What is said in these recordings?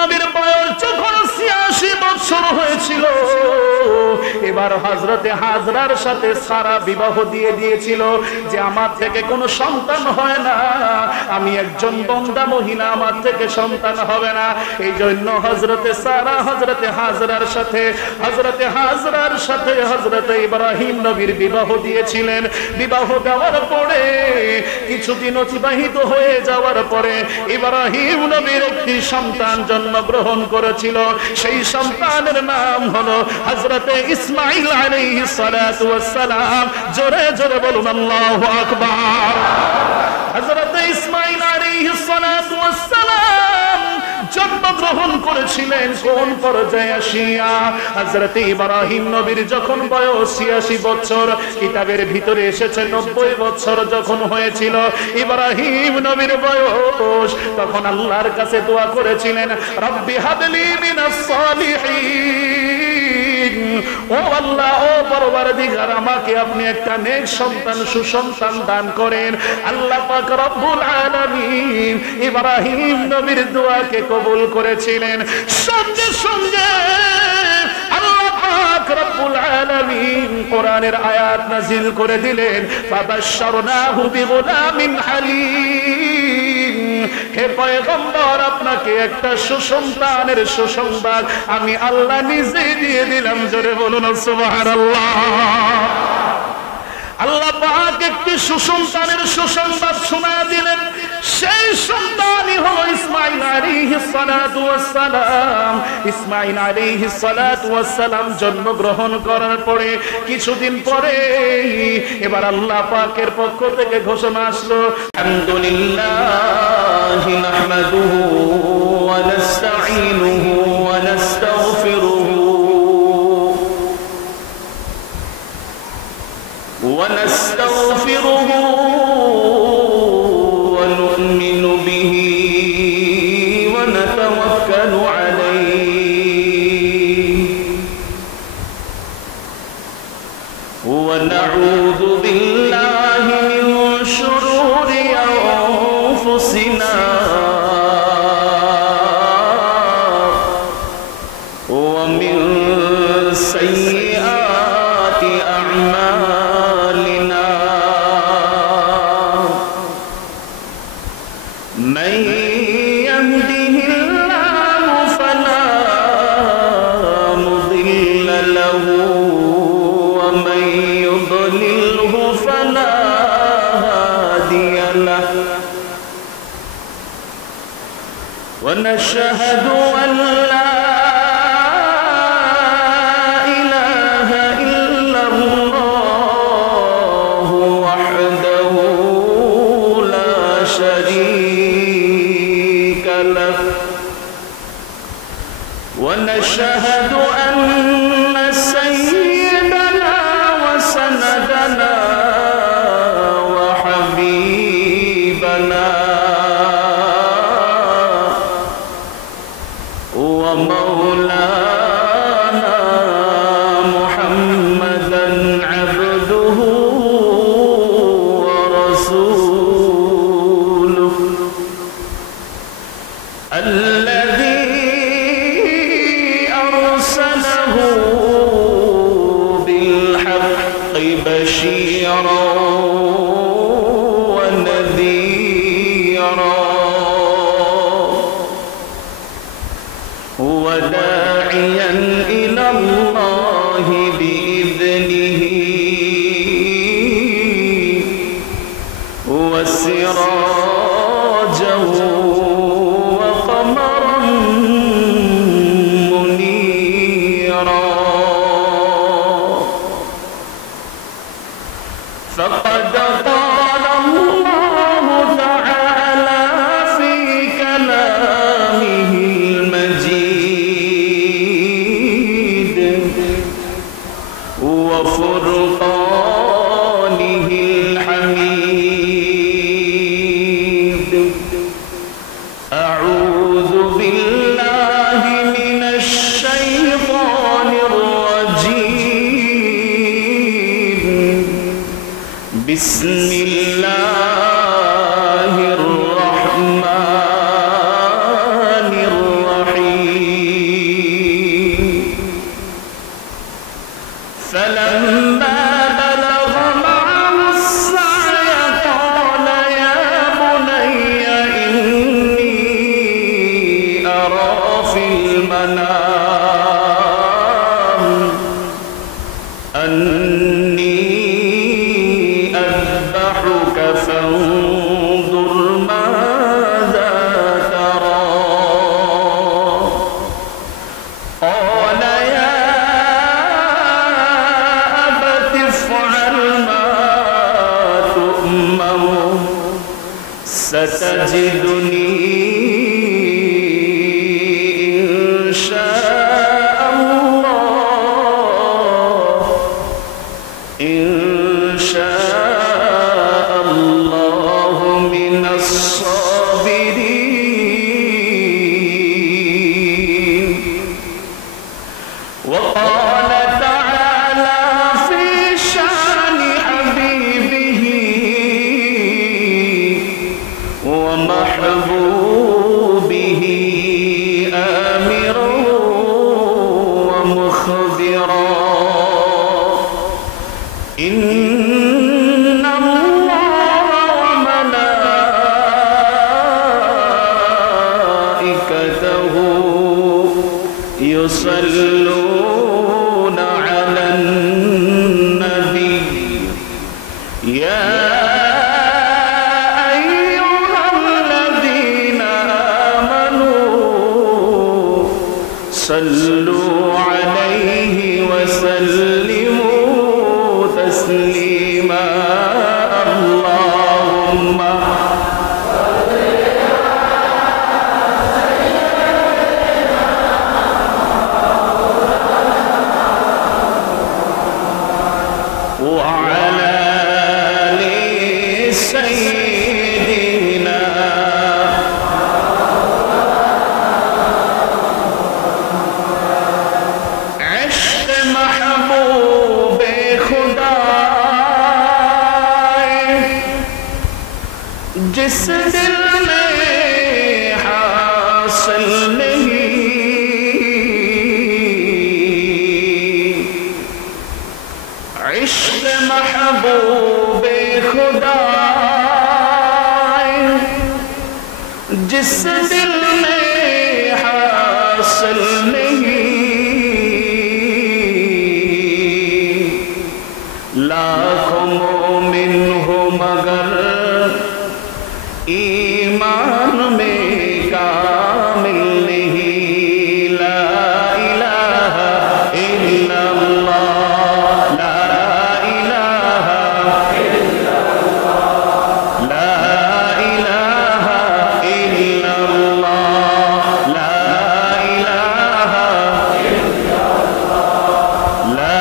নবীর বয়স যখন ৮৬ বছর হয়েছিল, এবার হযরতে হাজরার সাথে সারা বিবাহ দিয়ে দিয়েছিল যে আমার থেকে কোনো সন্তান হয় না, আমি একজন বন্দা মহিলা, আমার থেকে সন্তান হবে না। এই জন্য হযরতে সারা হযরতে হাজরার সাথে হযরতে ইব্রাহিম নবীর বিবাহ দিয়েছিলেন। বিবাহ দেওয়ার পরে কিছুদিন অতিবাহিত হয়ে যাওয়ার পরে ইব্রাহিম নবীর একটি সন্তান জন্মগ্রহণ করেছিল। সেই সন্তানের নাম হলো হযরতে ইসমাঈল আলাইহিস সালাতু ওয়াস সালাম। জোরে জোরে বলুন আল্লাহু আকবার। হযরতে ইসমাঈল আলাইহিস সালাতু ওয়াস সালাম জন্মগ্রহণ করেছিলেন কোন পর্যায়ে আসিয়া? হযরতে ইব্রাহিম নবীর যখন বয়স ৮৬ বছর, কিতাবের ভিতরে এসেছে ৯০ বছর যখন হয়েছিল ইব্রাহিম নবীর বয়স, তখন আল্লাহর কাছে দোয়া করেছিলেন, রব্বি হাবলি মিনাস সালিহিন। ও আল্লাহ, ও পরওয়ারদিগার, আমাকে আপনি একটা নেক সন্তান, সুসন্তান দান করেন। আল্লাহ পাক রব্বুল আলামিন ইব্রাহিম নবীর দোয়াকে কবুল করেছিলেন। সঙ্গে সঙ্গে আল্লাহ পাক রব্বুল আলামিন কোরআনের আয়াত নাযিল করে দিলেন, ফাবাশশারনাহু বিগুলামিন হালিম। হে পয়গম্বর, আপনাকে একটা সুসন্তানের সুসংবাদ আমি আল্লাহ নিজে দিয়ে দিলাম। জোরে বলুন সুবহানাল্লাহ। আল্লাহ পাক একটি সুসন্তানের সুসংবাদ শোনা দিলেন। সেই সন্তানই হলো ইসমাঈল আলাইহিস সালাতু ওয়াস সালাম। ইসমাঈল আলাইহিস সালাতু ওয়াস সালাম জন্মগ্রহণ করার পরে কিছুদিন পরে এবার আল্লাহ পাকের পক্ষ থেকে ঘোষণা আসলো, আলহামদুলিল্লাহি নাহমাদুহু ওয়া নাস্তাঈনুহু ওয়া নাস্তাগফিরুহু ونستغفره ونؤمن به ونتوكل عليه ونعوذ بالله من شرور أنفسنا ومن سيئات أعمالنا. من يهده الله فلا مضل له ومن يضلله فلا هادي له. ونشهد أن لا ونشهد أن سيدنا وسندنا وحبيبنا ومولانا محمدا عبده ورسوله الذي أرسله بالحق بشيرا ونذيرا وداعيا إلى الله بإذنه وسراجا وقمرا منيرا. فقد قال الله تعالى في كلامه المجيد يرى في المنام أني أذبحك فانظر ماذا ترى قال يا أبت افعل ما تؤمر ستجدني يصلون على النبي يا أيها الذين آمنوا صلوا عليه وسلموا تسليما اللهم وعلى آل سيدنا عشق محبوب खुदा जिस दिल में हासिल नहीं इश्क़ महबूब खुदा जिस दिल में हासिल नहीं लाखों मोमिन हो मगर ईमान में कामिल नहीं ला इलाहा इल्लल्लाह ला इलाहा इल्लल्लाह ला इलाहा इल्लल्लाह ला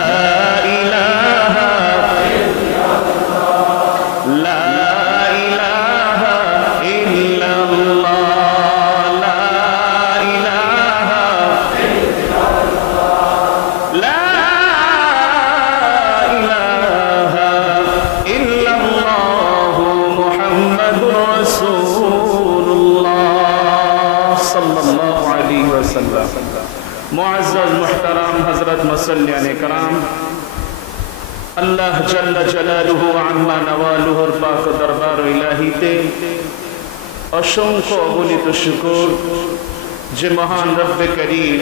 इलाहा इल्लल्लाह ला इलाहा इल्लल्लाह ला मुअज़्ज़ज़ मुहतरम हज़रत मुसल्लियाने कराम अल्लाह जल्ल जलालुहु अम्मा नवालुहुर पाक दरबार इलाहीते असंख्य अगणित शुक्र যে মহান রব্বে করিম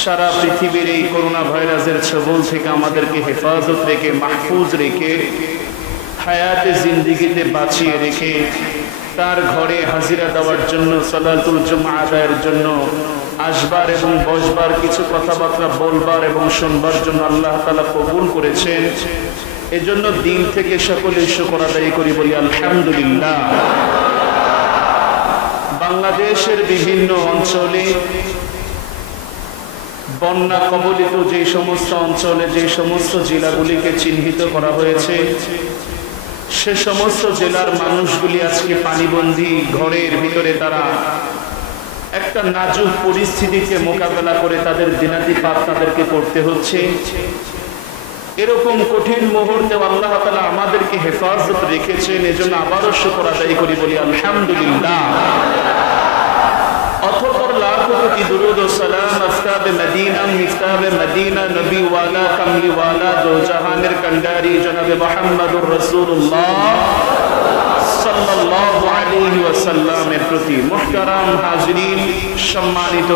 সারা পৃথিবীর এই করোনা ভাইরাসের ছবল থেকে আমাদেরকে হেফাজত রেখে মাহফুজ রেখে হায়াতে জিন্দেগিতে বাঁচিয়ে রেখে তার ঘরে হাজিরা দেওয়ার জন্য সালাতুল জুমআ আদায়ের জন্য আসবার এবং বসবার কিছু কথাবার্তা বলবার এবং শুনবার জন্য আল্লাহ তাআলা কবুল করেছেন এজন্য দিন থেকে সকলে শুকর আদায় করি বলি আলহামদুলিল্লাহ। বাংলাদেশের বিভিন্ন অঞ্চলে বন্যা কবলিত যে সমস্ত অঞ্চলে যে সমস্ত জেলাগুলিকে চিহ্নিত করা হয়েছে সে সমস্ত জেলার মানুষগুলি আজকে পানিবন্দী ঘরের ভিতরে তারা একটা নাজুক পরিস্থিতিকে মোকাবেলা করে তাদের দিনাতিপাত তাদেরকে করতে হচ্ছে। এরকম কঠিন মুহূর্তে আল্লাহ তাআলা আমাদেরকে হেফাজত রেখেছেন এজন্য আবারও শুকর আদায় করি বলি আলহামদুলিল্লাহ। অতঃপর লাখো কোটি দুরুদ ও সালাম আফতাবে মদিনা মিফতাবে মদিনা নবী ওয়ালা কামলি ওয়ালা দো জাহানের কন্ডারি জনাবে মুহাম্মদুর রাসূলুল্লাহ সাল্লাল্লাহু আলাইহি ওয়াসাল্লামের প্রতি। মুহতারাম হাজিরিন সম্মানিত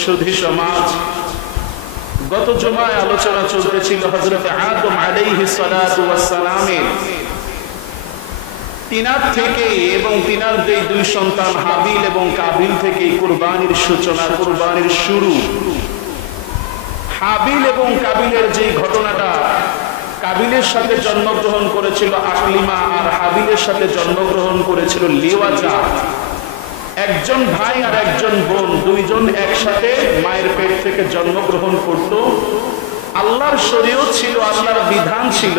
সুধী সমাজ, গত জুমায় আলোচনা চলতেছিল হযরত আদম আলাইহিস সালাতু ওয়াস সালামের তিনার থেকে এবং তিনার যে দুই সন্তান হাবিল এবং কাবিল থেকে কুরবানির সূচনা, কুরবানির শুরু। হাবিল এবং কাবিলের যে ঘটনাটা, কাবিলের সাথে জন্মগ্রহণ করেছিল আকলিমা আর হাবিলের সাথে জন্মগ্রহণ করেছিল লিওয়াজা। একজন ভাই আর একজন বোন, দুইজন একসাথে মায়ের পেট থেকে জন্মগ্রহণ করত। আল্লাহর শরীয়ত ছিল, আল্লাহর বিধান ছিল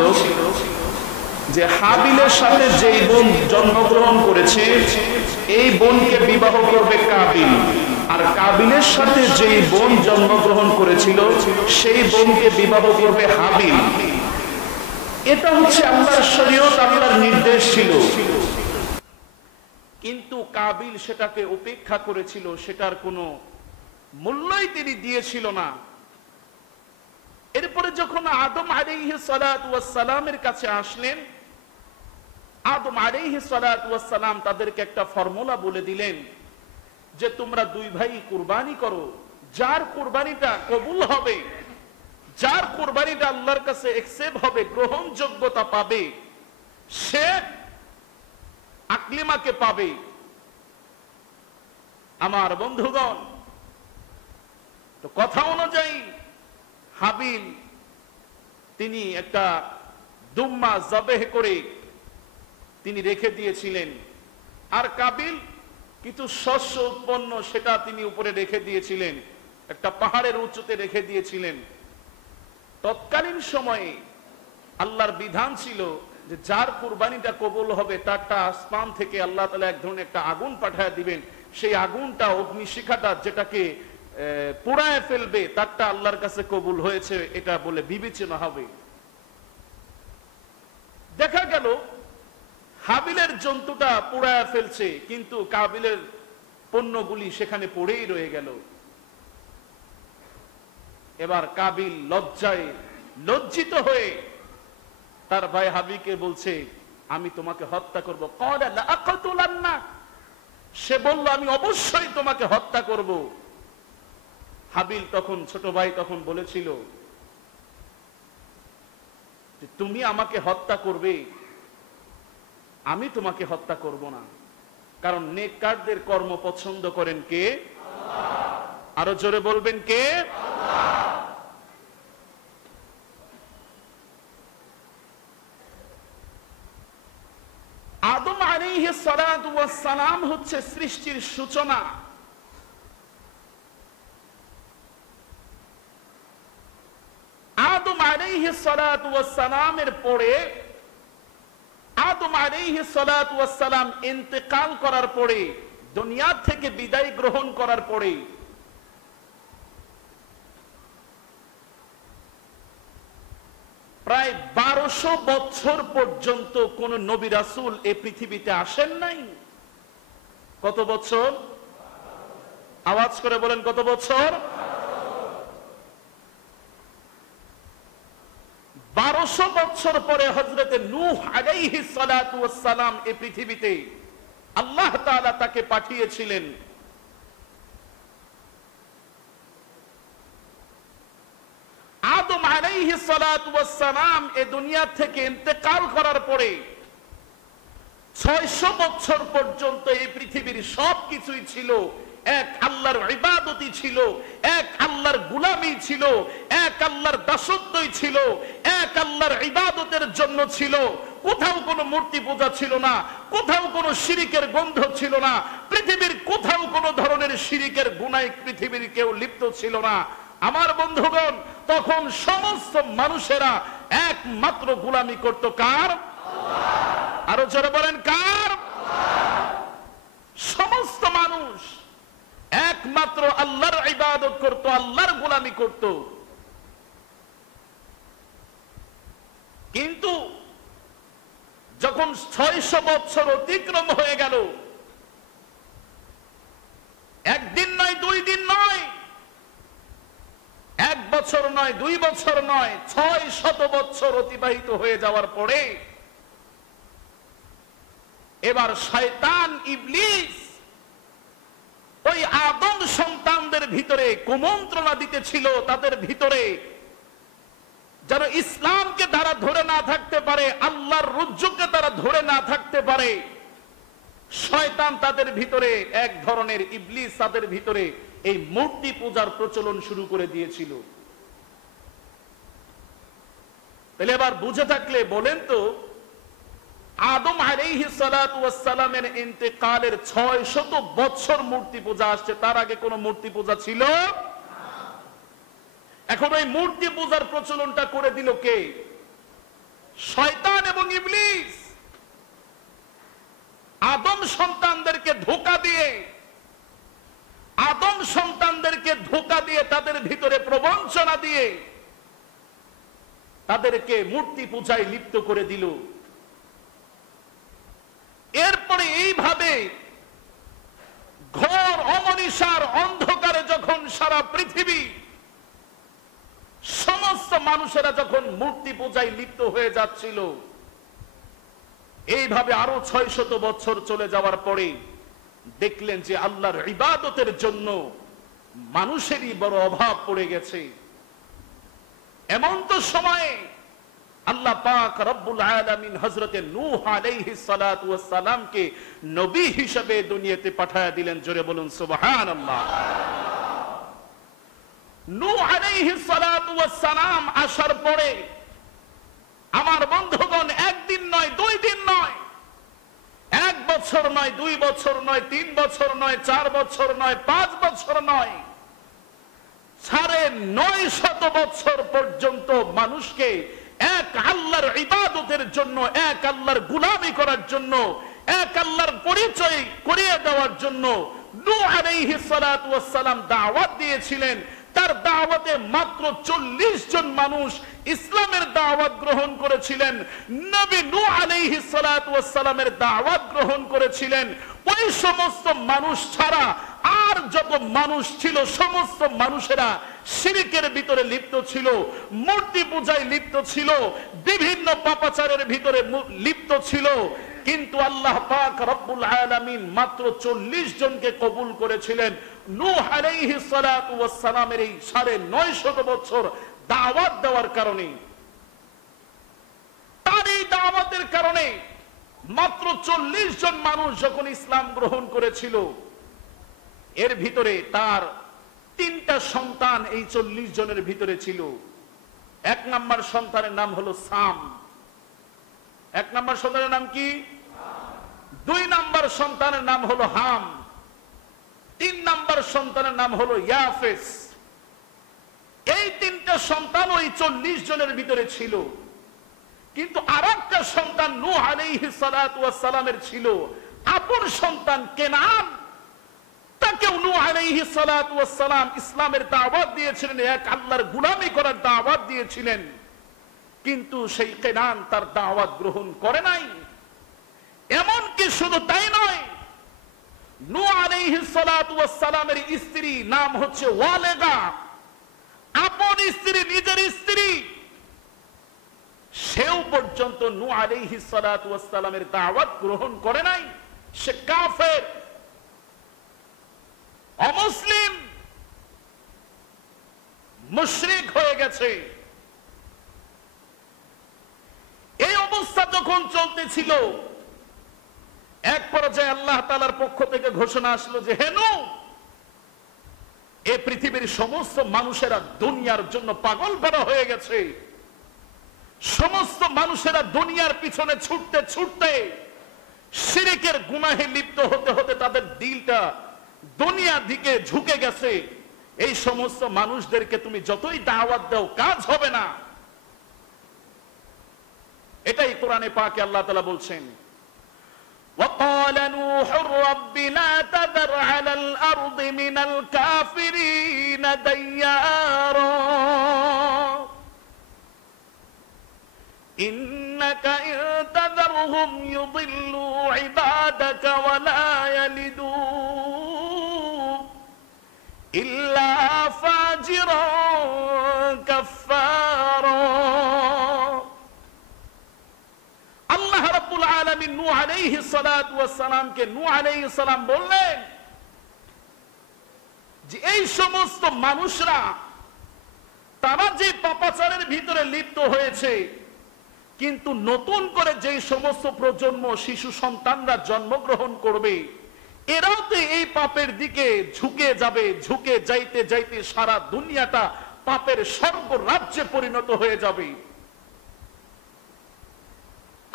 যে হাবিলের সাথে যেই বোন জন্মগ্রহণ করেছে এই বোনকে বিবাহ করবে কাবিল, আর কাবিলের সাথে যেই বোন জন্মগ্রহণ করেছিল সেই বোনকে বিবাহ করবে হাবিল। এটা হচ্ছে আল্লাহর শরীয়ত, আল্লাহর নির্দেশ ছিল। কিন্তু কাবিল সেটাকে উপেক্ষা করেছিল, সেটার কোনো মূল্যই তিনি দিয়েছিল না। এরপরে যখন আদম আলাইহিস সালাতু ওয়াস সালামের কাছে আসলেন, আদম আলাইহিস সালাতু ওয়াস সালাম তাদেরকে একটা ফর্মুলা বলে দিলেন যে তোমরা দুই ভাই কুরবানি করো, যার কুরবানিটা কবুল হবে, যার কুরবানিটা আল্লাহর কাছে একসেপ্ট হবে, গ্রহণযোগ্যতা পাবে, সে আকলিমাকে পাবে। আমার বন্ধুগণ, তো কথা অনুযায়ী হাবিল তিনি একটা দুম্মা জবেহ করে তিনি রেখে দিয়েছিলেন, আর কাবিল কিছু শস্য উৎপন্ন সেটা তিনি উপরে রেখে দিয়েছিলেন, একটা পাহাড়ের উঁচুতে রেখে দিয়েছিলেন। তৎকালীন সময়ে আল্লাহর বিধান ছিল যে যার কুরবানিটা কবুল হবে তারটা আসমান থেকে আল্লাহ তাআলা এক ধরনের একটা আগুন পাঠিয়ে দিবেন, সেই আগুনটা অগ্নিশিখাটা যেটাকে পোড়ায় ফেলবে তারটা আল্লাহর কাছে কবুল হয়েছে এটা বলে বিবেচনা হবে। দেখা গেল হাবিলের জন্তুটা পোড়ায় ফেলছে, কিন্তু কাবিলের পণ্যগুলি সেখানে পড়েই রয়ে গেল। এবার কাবিল লজ্জায় লজ্জিত হয়ে তার ভাই হাবিলকে বলছে আমি তোমাকে হত্যা করব। ক্বালা লা আকাতুলান্নাক, সে বলল আমি অবশ্যই তোমাকে হত্যা করব। হাবিল তখন, ছোট ভাই তখন বলেছিল যে তুমি আমাকে হত্যা করবে, আমি তোমাকে হত্যা করব না, কারণ নেককারদের কর্ম পছন্দ করেন কে? আল্লাহ। আরো জোরে বলবেন কে? আল্লাহ। আদম আলাইহিস সালাতু ওয়াস সালাম হচ্ছে সৃষ্টির সূচনা। আদম আলাইহিস সালাতু ওয়াস সালামের পরে, আদম আলাইহিস সালাতু ওয়াস সালাম ইন্তেকাল করার পরে, দুনিয়া থেকে বিদায় গ্রহণ করার পরে প্রায় 1200 বছর পর্যন্ত কোন নবী রাসূল এই পৃথিবীতে আসেন নাই। কত বছর? আওয়াজ করে বলেন কত বছর? 1200 বছর পরে হযরতে নূহ আলাইহিস সালাতু ওয়াস সালাম এই পৃথিবীতে আল্লাহ তাআলা তাকে পাঠিয়েছিলেন। আদম আলাইহিস সালাতু ওয়াস সালাম এই দুনিয়া থেকে ইন্তেকাল করার পরে 600 বছর পর্যন্ত এই পৃথিবীর সবকিছুই ছিল এক আল্লাহর ইবাদতই ছিল, এক আল্লাহর গোলামি ছিল, এক আল্লাহর দাসত্বই ছিল, এক আল্লাহর ইবাদতের জন্য ছিল। কোথাও কোনো মূর্তি পূজা ছিল না, কোথাও কোনো শিরিকের গন্ধ ছিল না, পৃথিবীর কোথাও কোনো ধরনের শিরিকের গুনাহে পৃথিবীর কেউ লিপ্ত ছিল না। আমার বন্ধুগণ, তখন সমস্ত মানুষেরা একমাত্র গোলামি করত কার? আল্লাহ। আরো জোরে বলেন কার? আল্লাহ। সমস্ত মানুষ একমাত্র আল্লাহর ইবাদত করত, আল্লাহর গোলামি করত। কিন্তু যখন 600 বছর অতিক্রম হয়ে গেল, একদিন নয়, 2 দিন নয়, 1 বছর নয়, 2 বছর নয়, 600 বছর অতিবাহিত হয়ে যাওয়ার পরে এবার শয়তান ইবলিস ওই আদম সন্তানদের ভিতরে কুমন্ত্রণা দিতেছিল, তাদের ভিতরে যেন ইসলামকে তারা ধরে না থাকতে পারে, আল্লাহর রজ্জুকে তারা ধরে না থাকতে পারে। শয়তান তাদের ভিতরে, এক ধরনের ইবলিস তাদের ভিতরে এই মূর্তি পূজার প্রচলন শুরু করে দিয়েছিল। তাহলে এবার বুঝে থাকলে বলেন তো, আদম আলাইহিস সালাতু ওয়াস সালামের ইন্তেকালের 600 বছর মূর্তি পূজা আসছে, তার আগে কোন মূর্তি পূজা ছিল? এখন ওই মূর্তি পূজার প্রচলনটা করে দিল কে? শয়তান এবং ইবলিস। আদম সন্তানদেরকে ধোঁকা দিয়ে, আদম সন্তানদেরকে ধোঁকা দিয়ে, তাদের ভিতরে প্রবঞ্চনা দিয়ে তাদেরকে মূর্তি পূজায় লিপ্ত করে দিল। এরপরে এইভাবে ঘোর অমনিশার অন্ধকারে যখন সারা পৃথিবী সমস্ত মানুষেরা যখন মূর্তি পূজায় লিপ্ত হয়ে যাচ্ছিল, এইভাবে আরো 600 বছর চলে যাওয়ার পরে দেখলেন যে আল্লাহর ইবাদতের জন্য মানুষেরই বড় অভাব পড়ে গেছে। এমন তো সময়ে আল্লাহ পাক রব্বুল আলামিন হযরতে নূহ আলাইহিস সালাতু ওয়াস সালামকে নবী হিসেবে দুনিয়াতে পাঠায়া দিলেন। জোরে বলুন সুবহানাল্লাহ। নূহ আলাইহিস সালাতু ওয়াস সালাম আসার পরে আমার বন্ধুগণ, একদিন নয়, 2 দিন নয়, 1 বছর নয়, 2 বছর নয়, 3 বছর নয়, 4 বছর নয়, 5 বছর নয়, 950 বছর পর্যন্ত মানুষকে এক আল্লাহর ইবাদতের জন্য, এক আল্লাহর গোলামি করার জন্য, এক আল্লাহর পরিচয় করিয়ে দেওয়ার জন্য নূহ আলাইহিস সালাতু ওয়াস সালাম দাওয়াত দিয়েছিলেন। তার দাওয়াতে মাত্র 40 জন মানুষ ইসলামের দাওয়াত গ্রহণ করেছিলেন। নবী নূহ আলাইহিস সালাতু ওয়াস সালামের দাওয়াত গ্রহণ করেছিলেন। ওই সমস্ত মানুষ ছাড়া আর যত মানুষ ছিল, সমস্ত মানুষেরা শিরকের ভিতরে লিপ্ত ছিল, মূর্তি পূজায় লিপ্ত ছিল, বিভিন্ন পাপাচারের ভিতরে লিপ্ত ছিল। কিন্তু আল্লাহ পাক রব্বুল আলামিন মাত্র 40 জনকে কবুল করেছিলেন নূহ আলাইহিস সালাতু ওয়াস সালামের এই 950 বছর দাওয়াত দেওয়ার কারণে। তার এই দাওয়াতের কারণে মাত্র 40 জন মানুষ যখন ইসলাম গ্রহণ করেছিল, এর ভিতরে তার 3টা সন্তান এই 40 জনের ভিতরে ছিল। 1 নাম্বার সন্তানের নাম হলো সাম। 1 নাম্বার সন্তানের নাম কি? 2 নাম্বার সন্তানের নাম হলো হাম। 3 নাম্বার সন্তানের নাম হলো ইয়াফেস। এই 3টা সন্তান ওই 40 জনের ভিতরে ছিল। কিন্তু আরেকটা সন্তান নূহ আলাইহিস সালাতু ওয়াস সালামের ছিল, আপন সন্তান কেনান। তাকে নূহ আলাইহিস সালাতু ওয়াস সালাম ইসলামের দাওয়াত দিয়েছিলেন, এক আল্লাহর গোলামি করার দাওয়াত দিয়েছিলেন। কিন্তু সেই কেনান তার দাওয়াত গ্রহণ করে নাই। এমনকি শুধু তাই নয়, নূহ আলাইহিস সালাতু ওয়াস সালামের স্ত্রী নাম হচ্ছে ওয়ালেগা, আপন স্ত্রী, নিজের স্ত্রী, সেও পর্যন্ত নূহ আলাইহিস সালাতু ওয়াস সালামের দাওয়াত গ্রহণ করে নাই। সে কাফের, অমুসলিম, মুশরিক হয়ে গেছে। এই অবস্থা যখন চলতেছিল, এক পর্যায়ে আল্লাহ তাআলার পক্ষ থেকে ঘোষণা আসলো যে হে নূহ, এই পৃথিবীর সমস্ত মানুষেরা দুনিয়ার জন্য পাগল পারা হয়ে গেছে। সমস্ত মানুষেরা দুনিয়ার পিছনে ছুটতে ছুটতে শিরকের গুনাহে লিপ্ত হতে হতে তাদের দিলটা দুনিয়ার দিকে ঝুঁকে গেছে। এই সমস্ত মানুষদেরকে তুমি যতই দাওয়াত দাও কাজ হবে না। এটাই কোরআনে পাকে আল্লাহ তাআলা বলছেন, وقال نوح رب لا تذر على الأرض من الكافرين ديارا إنك إن تذرهم يضلوا عبادك ولا يلدوا إلا فاجرا كفارا। আল্লাহ রাব্বুল আলামিন নূহ আলাইহিস সালাতু ওয়াস সালামকে, নূহ আলাইহিস সালাম বললেন, যে এই সমস্ত মানুষরা তারা যে পাপাচারের ভিতরে লিপ্ত হয়েছে, কিন্তু নতুন করে যে সমস্ত প্রজন্ম শিশু সন্তানরা জন্মগ্রহণ করবে, এরাও তো এই পাপের দিকে ঝুঁকে যাবে। ঝুঁকে যাইতে যাইতে সারা দুনিয়াটা পাপের স্বর্গ রাজ্যে পরিণত হয়ে যাবে।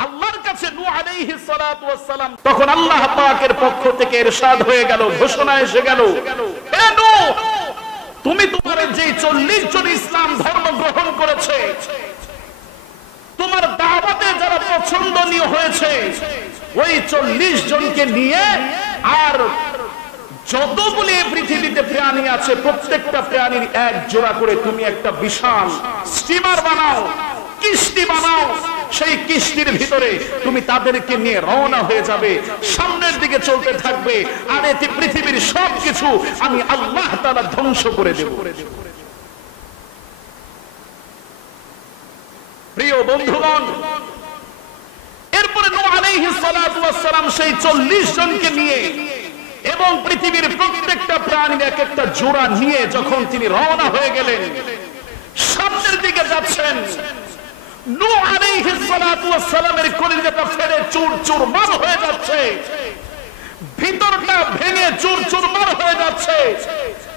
আল্লাহর কাছে নূহ আলাইহিস সালাতু ওয়াস সালাম, তখন আল্লাহ পাকের পক্ষ থেকে ইরশাদ হয়ে গেল, ঘোষণা এসে গেল, হে নূহ, তুমি তোমার যে 40 জন ইসলাম ধর্ম গ্রহণ করেছে, তোমার দাওয়াতে যারা পছন্দনীয় হয়েছে, ওই 40 জনকে নিয়ে আর যতগুলি পৃথিবীতে প্রাণী আছে প্রত্যেকটা প্রাণীর এক জোড়া করে তুমি একটা বিশাল স্টিমার বানাও, কিস্তি বানাও। সেই কিস্তির ভিতরে তুমি তাদেরকে নিয়ে রওনা হয়ে যাবে, সামনের দিকে চলতে থাকবে, আর এতে পৃথিবীর সবকিছু আমি আল্লাহ তাআলা ধ্বংস করে দেব। প্রিয় বন্ধুগণ, এরপরে নূহ আলাইহিস সালাতু ওয়াস সালাম সেই 40 জনকে নিয়ে এবং পৃথিবীর প্রত্যেকটা প্রাণীর এক একটা জোড়া নিয়ে যখন তিনি রওনা হয়ে গেলেন, সামনের দিকে যাচ্ছেন, নূহ আলাইহিস সালাতু ওয়াস সালামের কলিজাটা ফেটে চুরচুরমার হয়ে যাচ্ছে, ভিতরটা ভেঙে চুরচুরমার হয়ে যাচ্ছে,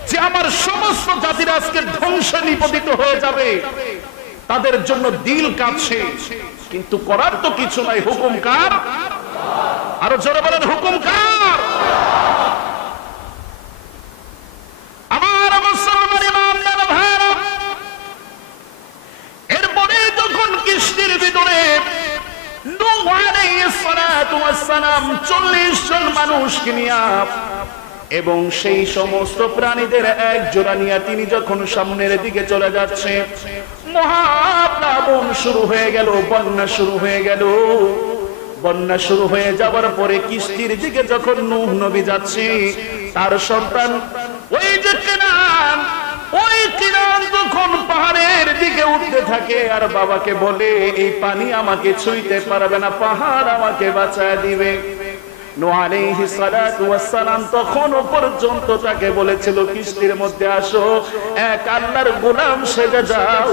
যে আমার সমস্ত জাতিরা আজকে ধ্বংসে নিপতিত হয়ে যাবে। তাদের জন্য দিল কাঁপছে, কিন্তু করার তো কিছু নাই। হুকুম কার? আরো জোরে বলেন, হুকুম কার? আমার মুসলমান ইমানদার ভাইরা, এরপরে যখন কিস্তির ভিতরে নূহ আলাইহিস সালাতু ওয়াস সালাম 40 জন মানুষকে নিয়ে এবং সেই সমস্ত প্রাণীদের এক জোড়া নিয়ে তিনি যখন সামনের দিকে চলে যাচ্ছে, মহাপ্লাবন শুরু হয়ে গেল, বন্যা শুরু হয়ে গেল। বন্যা শুরু হয়ে যাবার পরে কিস্তির দিকে যখন নূহ নবী যাচ্ছে, তার সন্তান ওই যে কেনান, ওই কেনান তখন পাহাড়ের দিকে উঠতে থাকে আর বাবাকে বলে, এই পানি আমাকে ছুঁইতে পারবে না, পাহাড় আমাকে বাঁচায় দিবে। নূহ আলাইহিস সালাতু ওয়াস সালাম তখনও পর্যন্ত তাকে বলেছিল, কিস্তির মধ্যে আসো, এক আল্লাহর গোলাম সেজে যাও,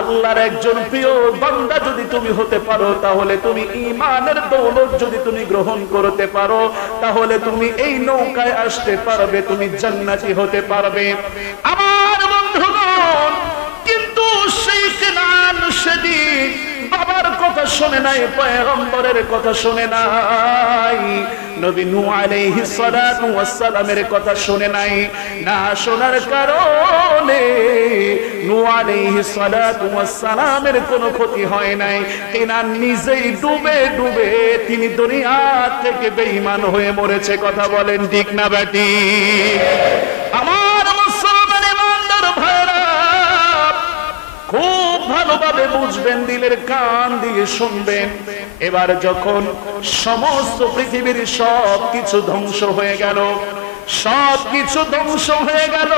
আল্লাহর একজন প্রিয় বান্দা যদি তুমি হতে পারো, তাহলে তুমি ঈমানের দৌলত যদি তুমি গ্রহণ করতে পারো, তাহলে তুমি এই নৌকায় আসতে পারবে, তুমি জান্নাতি হতে পারবে। আমার বন্ধুগণ, কিন্তু সেই কেনান সেদিন বাবার কথা শুনে নাই, পয়গম্বরের কথা শুনে নাই, নবী নূহ আলাইহিস সালাতু ওয়াস সালামের কথা শুনে নাই। না শোনার কারণে নূহ আলাইহিস সালাতু ওয়াস সালামের কোনো ক্ষতি হয় নাই। কেনান নিজেই ডুবে ডুবে তিনি দুনিয়া থেকে বেঈমান হয়ে মরেছে। কথা বলেন ঠিক না বেঠিক? আমার মুসলমান ইমানদার ভাইরা, খুব ভালোভাবে বুঝবেন, দিলের কান দিয়ে শুনবেন। এবার যখন সমস্ত পৃথিবীর সব কিছু ধ্বংস হয়ে গেল, সব কিছু ধ্বংস হয়ে গেল,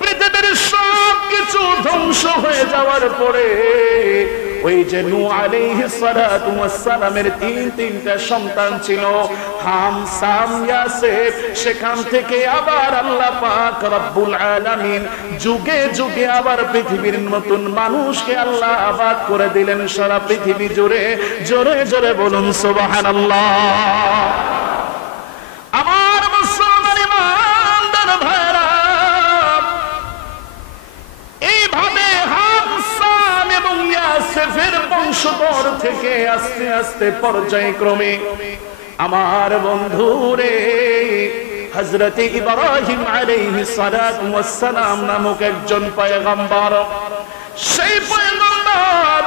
পৃথিবীর সব কিছু ধ্বংস হয়ে যাওয়ার পরে ওই যে নূহ আলাইহিস সালাতু ওয়াস সালামের তিনটা সন্তান ছিল, হাম, সাম, ইয়াসের, সেখান থেকে আবার আল্লাহ পাক রব্বুল আলামিন যুগে যুগে আবার পৃথিবীর নতুন মানুষকে আল্লাহ আবাদ করে দিলেন সারা পৃথিবী জুড়ে। জোরে জোরে বলুন সুবহানাল্লাহ। আমার মুসলমান ইমানদার ভাইরা, এইভাবে হাম, সাম এবং ইয়াসেফের বংশধর থেকে আস্তে আস্তে পর্যায়ক্রমে আমার বন্ধুরে হযরত ইব্রাহিম আলাইহিস সালাতু ওয়াস সালাম নামক একজন পয়গম্বর, সেই পয়গম্বর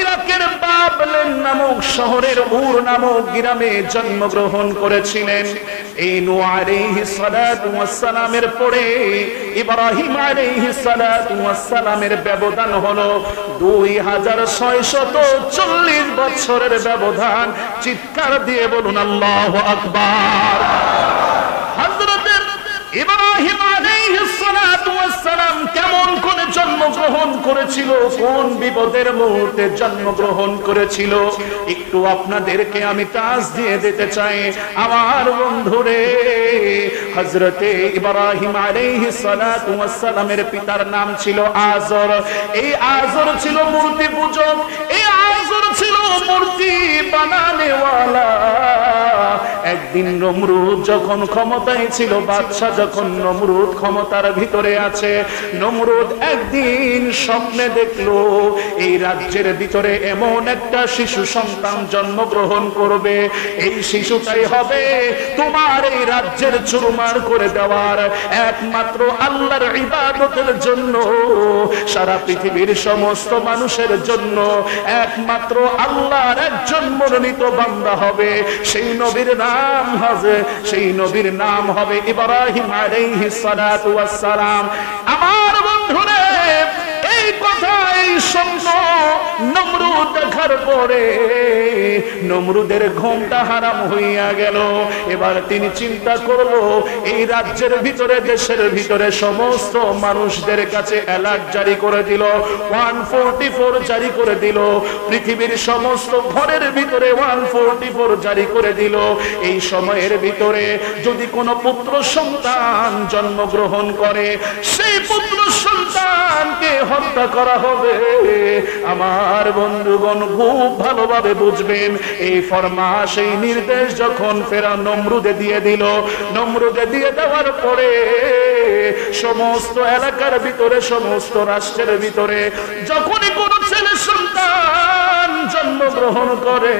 ইরাকের বাবলেন নামক শহরের উর নামক গ্রামে জন্মগ্রহণ করেছিলেন। এই নূহ আলাইহিস সালাতু ওয়াস সালামের পরে ইব্রাহিম আলাইহিস সালাতু ওয়াস সালামের ব্যবধান হলো 2640 বছরের ব্যবধান। চিৎকার দিয়ে বলুন আল্লাহু আকবার। হযরত ইব্রাহিম আলাইহিস সালাতু ওয়াস সালাম কেমন করে জন্মগ্রহণ করেছিল, কোন বিপদের মুহূর্তে জন্মগ্রহণ করেছিল, একটু আপনাদেরকে আমি তাজ দিয়ে দিতে চাই। আমার বন্ধুরে, হযরতে ইব্রাহিম আলাইহিস সালাতু ওয়াস সালামের পিতার নাম ছিল আযর। এই আযর ছিল মূর্তি পূজক, এই আযর ছিল মূর্তি বানানেওয়ালা। একদিন নমরুদ যখন ক্ষমতায় ছিল, বাদশা যখন নমরুদ ক্ষমতার ভিতরে আছে, নমরুদ একদিন স্বপ্নে দেখলো এই রাজ্যের ভিতরে এমন একটা শিশু সন্তান জন্মগ্রহণ করবে, এই শিশুটাই হবে তোমার এই রাজ্যের চুরমার করে দেওয়ার। একমাত্র আল্লাহর ইবাদতের জন্য, সারা পৃথিবীর সমস্ত মানুষের জন্য একমাত্র আল্লাহর একজন মনোনীত বান্দা হবে। সেই নবীর নাম হবে, সেই নবীর নাম হবে ইব্রাহিম আলাইহিস সালাতু ওয়াস সালাম। আমার বন্ধুরা, এই কথা, এই স্বপ্ন নমরুদ দেখার পরে নমরুদের ঘুমটা হারাম হইয়া গেল। এবার তিনি চিন্তা করলো, এই রাজ্যের ভিতরে, দেশের ভিতরে সমস্ত মানুষদের কাছে অ্যালার্ট জারি করে দিল, 144 জারি করে দিল, পৃথিবীর সমস্ত ঘরের ভিতরে 144 জারি করে দিল। এই সময়ের ভিতরে যদি কোনো পুত্র সন্তান জন্মগ্রহণ করে, সেই পুত্র সন্তানকে হত্যা করা হবে। আমার বন্ধুগণ খুব ভালোভাবে বুঝবেন, এই ফরমাশ, এই নির্দেশ যখন ফেরাউন নমরুদে দিয়ে দিল, নমরুদে দিয়ে দেওয়ার পরে সমস্ত এলাকার ভিতরে, সমস্ত রাষ্ট্রের ভিতরে যখনই কোনো ছেলে সন্তান জন্মগ্রহণ করে,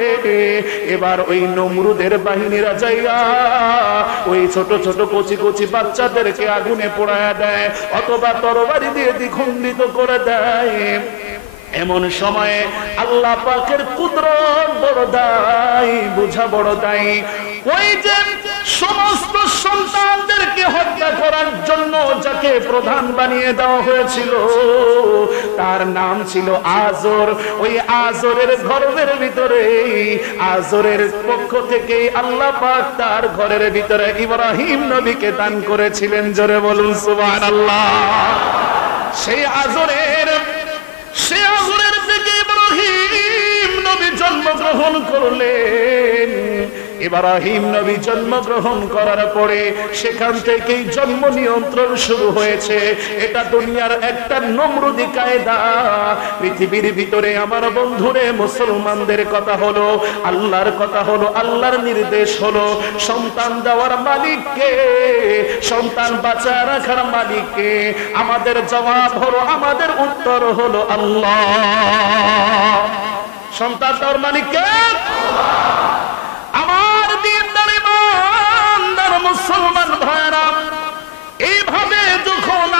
এবার ওই নমরুদের বাহিনীরা যাইয়া ওই ছোট ছোট কচি কচি বাচ্চাদেরকে আগুনে পোড়ায়া দেয়, অথবা তরবারি দিয়ে দ্বিখণ্ডিত করে দেয়। এমন সময়ে আল্লাহ পাকের কুদরত বড় দায়ী, বুঝা বড় দায়ী। ওই যে সমস্ত সন্তানদেরকে হত্যা করার জন্য যাকে প্রধান বানিয়ে দেওয়া হয়েছিল, তার নাম ছিল আযর। ওই আযরের গর্ভের ভিতরে, আযরের পক্ষ থেকে আল্লাহ পাক তার ঘরের ভিতরে ইব্রাহিম নবীকে দান করেছিলেন। জোরে বলুন সুবহানাল্লাহ। সেই আযরের থেকে ইব্রাহিম নবী জন্মগ্রহণ করলেন। ইব্রাহিম নবী জন্মগ্রহণ করার পরে সেখান থেকেই জন্ম নিয়ন্ত্রণ শুরু হয়েছে। এটা দুনিয়ার একটা নমরুদি কায়দা। পৃথিবীর ভিতরে আমার বন্ধুরে, মুসলমানদের কথা হলো, আল্লাহর কথা হলো, আল্লাহর নির্দেশ হলো, সন্তান দেওয়ার মালিককে, সন্তান বাঁচায় রাখার মালিককে। আমাদের জবাব হলো, আমাদের উত্তর হলো আল্লাহ। সন্তান দেওয়ার মালিককে আমার দিনদার ইমানদার মুসলমান ভাইরা, এইভাবে যখন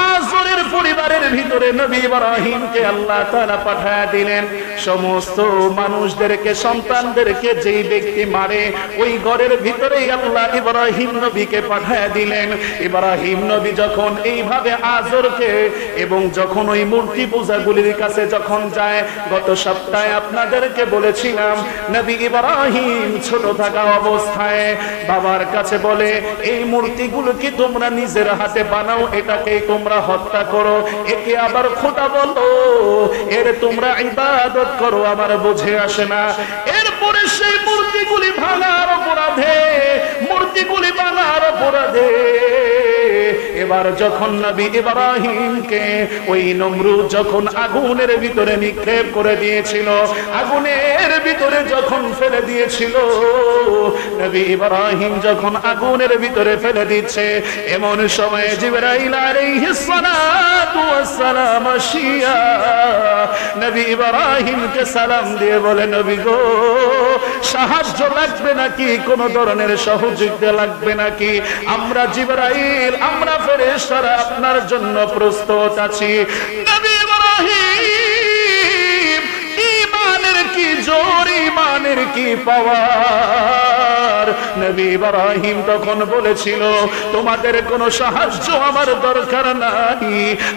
আযরের পরিবারের ভিতরে নবী ইব্রাহিমকে আল্লাহ তাআলা পাঠায়া দিলেন, সমস্ত মানুষদেরকে, সন্তানদেরকে যেই ব্যক্তি মারে, ওই ঘরের ভিতরেই আল্লাহ ইব্রাহিম নবীকে পাঠায়া দিলেন। ইব্রাহিম নবী যখন এইভাবে আযরকে, এবং যখন ওই মূর্তি পূজাগুলির কাছে যখন যায়, গত সপ্তাহে আপনাদেরকে বলেছিলাম, নবী ইব্রাহিম ছোট থাকা অবস্থায় বাবার কাছে বলে, এই মূর্তিগুলোকে তোমরা নিজের হাতে বানাও, এটাকে তোমরা হত্যা করো, একে আবার খোদা বলো, এর তোমরা ইবাদত করো, আমার বুঝে আসে না। এরপরে সেই মূর্তিগুলি ভাঙার অপরাধে এবার যখন নবী ইব্রাহিমকে ওই নমরুদ যখন আগুনের ভিতরে নিক্ষেপ করে দিয়েছিল, আগুনের ভিতরে যখন ফেলে দিয়েছিল, নবী ইব্রাহিম যখন আগুনের ভিতরে ফেলে দিচ্ছে, এমন সময়ে জিবরাইল আলাইহিস সালাতু ওয়াস সালাম আসিয়া নবী ইব্রাহিমকে সালাম দিয়ে বলে, নবী গো, সাহায্য লাগবে নাকি? কোন ধরনের সহযোগিতা লাগবে নাকি? আমরা জিবরাইল, আমরা ফেরেশতারা আপনার জন্য প্রস্তুত আছি। নবী ইব্রাহিম, ঈমানের কি জোর, ঈমানের কি পাওয়ার! নবী ইব্রাহিম তখন বলেছিল, তোমাদের কোনো সাহায্য আমার দরকার নাই,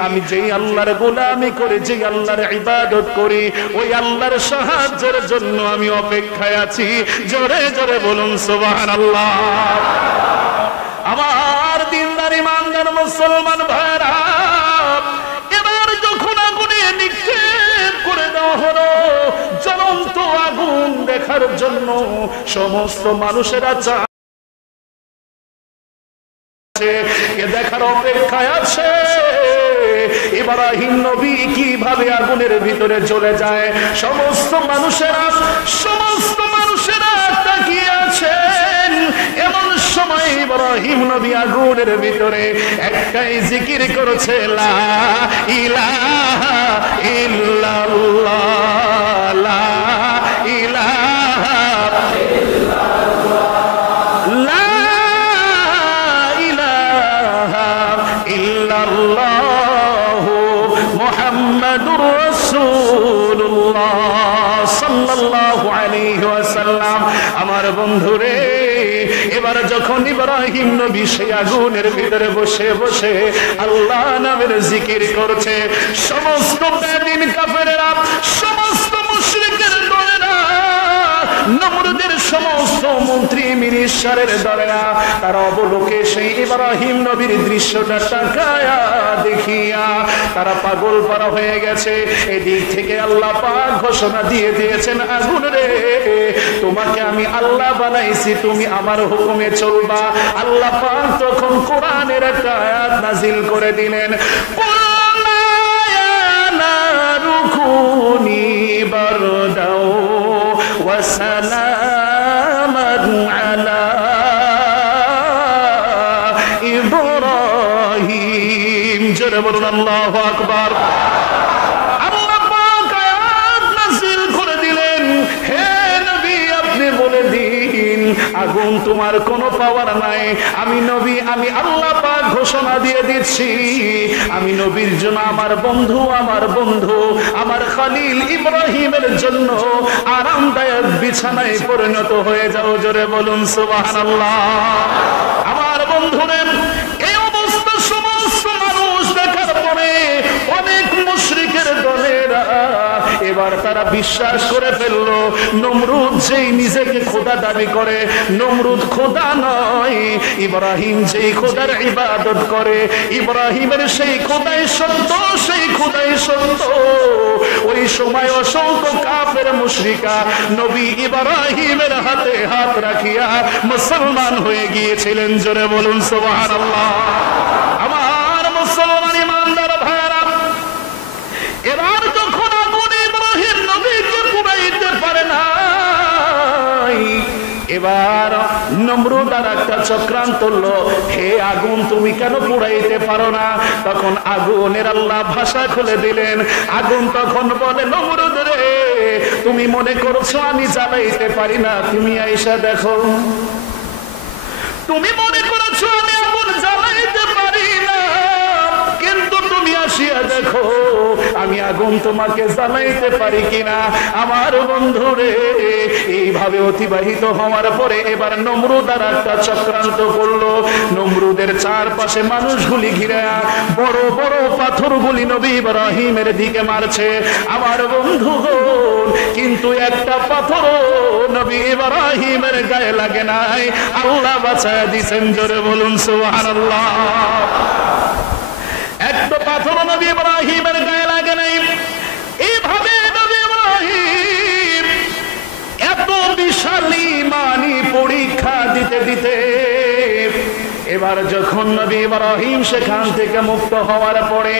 আমি যেই আল্লাহর গোলামি করে, যেই আল্লাহর ইবাদত করি, ওই আল্লাহর সাহায্যের জন্য আমি অপেক্ষায় আছি। জোরে জোরে বলুন সুবহানাল্লাহ। আমার দিনদার ইমানদার মুসলমান ভাইরা, এবার যখন আগুনে নিক্ষেপ করে দেওয়া হলো, জ্বলন্ত আগুন দেখার জন্য সমস্ত মানুষেরা কে দেখার অপেক্ষায় আছে ইব্রাহিম নবী কিভাবে আগুনের ভিতরে চলে যায়। সমস্ত মানুষেরা তাকিয়ে আছেন। এমন সময় ইব্রাহিম নবী আগুনের ভিতরে একটাই জিকির করেছে, লা ইলাহা ইল্লাল্লাহ, লা ইলাহা লা ইলাহা ইল্লাল্লাহ মুহাম্মাদুর রাসূলুল্লাহ সাল্লাল্লাহু আলাইহি ওয়াসাল্লাম। আমার বন্ধুরে, এবার যখন ইব্রাহিম নবী সেই আগুনের ভিতরে বসে বসে আল্লাহ নামের জিকির করছে, সমস্ত বেদিন কাফেরেরা, সমস্ত মুশরিকের দলেরা, নমরুদের সমস্ত মন্ত্রী মিনিস্টারের দলেরা, তারা অবলোকে সেই ইব্রাহিম নবীর দৃশ্যটা তাকায়া দেখিয়া তারা পাগল পারা হয়ে গেছে। এদিক থেকে আল্লাহ পাক ঘোষণা দিয়ে দিয়েছেন, আগুন রে, তোমাকে আমি আল্লাহ বানাইছি, তুমি আমার হুকুমে চলবা। আল্লাহ পাক তখন কোরআনের একটা আয়াত নাজিল করে দিলেন, কুল্লা ইয়া নারু কুনি বারদাও ওয়া সালামান আলা ইব্রাহিম। জোরে বলুন আল্লাহু আকবার। আল্লাহ পাক আয়াত নাজিল করে দিলেন, হে নবী আপনি বলে দিন আগুন তোমার কোনো পাওয়ার নাই। আমি নবী, আমি আল্লাহ পাক ঘোষণা দিয়ে দিচ্ছি, আমি নবীর জন্য, আমার বন্ধু আমার খলিল ইব্রাহিমের জন্য আরামদায়ক বিছানায় পরিণত হয়ে যাও। জোরে বলুন সুবহানাল্লাহ। আমার বন্ধুদের এই অবস্থা সমস্ত মানুষ দেখার পরে অনেক মুশরিকের দলেরা এবার তারা বিশ্বাস করে ফেললো, নমরুদ যেই নিজেকে খোদা দাবি করে, নমরুদ খোদা নয়। ইব্রাহিম যেই খোদার ইবাদত করে, ইব্রাহিমের সেই খোদাই সত্য, সেই খোদাই সত্য। ওই সময় অসংখ্য কাফের মুশরিকা নবী ইব্রাহিমের হাতে হাত রাখিয়া মুসলমান হয়ে গিয়েছিলেন। জোরে বলুন সুবহানাল্লাহ। আমার মুসলমান ইমানদার ভাইরা, এবার যখন আগুন ইব্রাহিম নবীকে পুড়াইতে পারে না, এবার নমরুদ আর একটা চক্রান্ত করলো, হে আগুন তুমি কেন পুড়াইতে পারো না? তখন আগুনের আল্লাহ ভাষা খুলে দিলেন। আগুন তখন বলে, নমরুদ রে, তুমি মনে করছো আমি জ্বালাইতে পারি না? তুমি আইসা দেখো, তুমি মনে করেছো আমি আগুন জ্বালাইতে পারি না, কিন্তু তুমি আসিয়া দেখো আমি আগুন তোমাকে জ্বালাইতে পারি কিনা। আমার বন্ধুরে, এইভাবে অতিবাহিত হওয়ার পরে এবার নমরুদ আর একটা চক্রান্ত করলো। নমরুদের চারপাশে মানুষগুলি ঘিরে বড় বড় পাথরগুলি নবী ইব্রাহিমের দিকে মারছে। আমার বন্ধুগণ, কিন্তু একটা পাথর নবী ইব্রাহিমের গায়ে লাগে নাই, আল্লাহ বাঁচায় দিয়েছেন। জোরে বলুন সুবহানাল্লাহ। একটা পাথর নবী ইব্রাহিমের গায়ে লাগে নাই। এইভাবে নবী ইব্রাহিম এত বিশাল ঈমানী পরীক্ষা দিতে দিতে এবার যখন নবী ইব্রাহিম সেখান থেকে মুক্ত হওয়ার পরে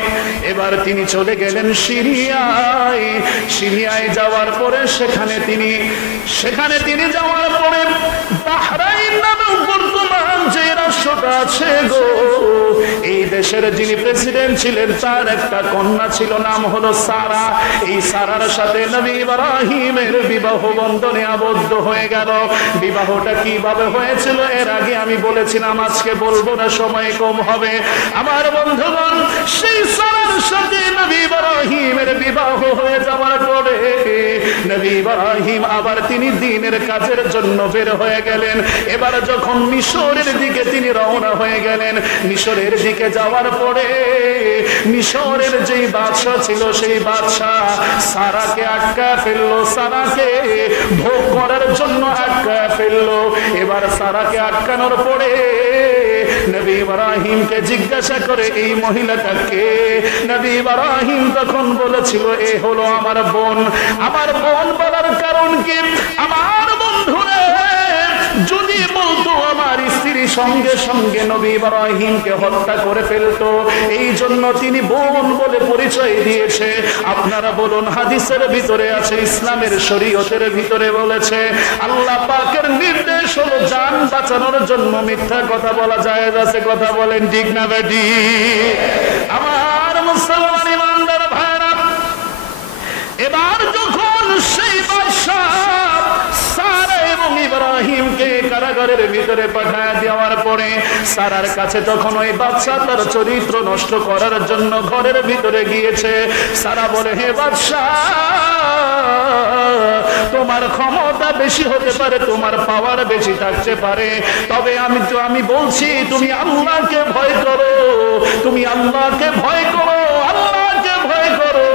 এবার তিনি চলে গেলেন সিরিয়ায়। সিরিয়ায় যাওয়ার পরে সেখানে তিনি যাওয়ার পরে বাহরাইন নামক বর্তমান যে রাষ্ট্রটা আছে গো, এই দেশের যিনি প্রেসিডেন্ট ছিলেন তার একটা কন্যা ছিল, নাম হলো সারা। এই সারার সাথে নবী ইব্রাহিমের বিবাহ বন্ধনে আবদ্ধ হয়ে গেল। বিবাহটা কিভাবে হয়েছিল এর আগে আমি বলেছিলাম, আজকে বলবো না, সময় কম হবে। আমার বন্ধুগণ, সেই সারার সাথে নবী ইব্রাহিমের বিবাহ হয়ে যাওয়ার পরে নবী ইব্রাহিম আবার তিনি দ্বীনের কাজের জন্য বের হয়ে গেলেন। এবার যখন মিশরের দিকে তিনি রওনা হয়ে গেলেন, মিশরের দিকে যাওয়ার পরে মিশরের যেই বাদশা ছিল সেই বাদশা সারাকে আটকা ফেললো, সারাকে ভোগ করার জন্য আটকা ফেললো। এবার সারাকে আটকানোর পরে নবী ইব্রাহিমকে জিজ্ঞাসা করে, এই মহিলাটাকে? নবী ইব্রাহিম তখন বলেছিল, এ হলো আমার বোন। আমার বোন বলার কারণ কি? আমার বন্ধুরে, যদি বলতো আমার স্ত্রী সঙ্গে সঙ্গে নবী ইব্রাহিমকে হত্যা করে ফেলতো, এই জন্য তিনি বোন বলে পরিচয় দিয়েছে। আপনারা বলুন, হাদিসের ভিতরে আছে, ইসলামের শরীয়তের ভিতরে বলেছে আল্লাহ পাকের নির্দেশ হলো জান বাঁচানোর জন্য মিথ্যা কথা বলা জায়েজ আছে। কথা বলেন ঠিক না বেটি? আমার মুসলমান ইমানদার ভাইরা, এবার যখন সেই বাদশা সারা এবং ইব্রাহিমকে কারাগারের ভিতরে পাঠায় দেওয়ার পরে সারার কাছে তখন ওই বাদশা তার চরিত্র নষ্ট করার জন্য ঘরের ভিতরে গিয়েছে। সারা বলে, হে বাদশা, তোমার ক্ষমতা বেশি হতে পারে, তোমার পাওয়ার বেশি থাকতে পারে, তবে আমি বলছি তুমি আল্লাহকে ভয় করো, তুমি আল্লাহকে ভয় করো, আল্লাহকে ভয় করো,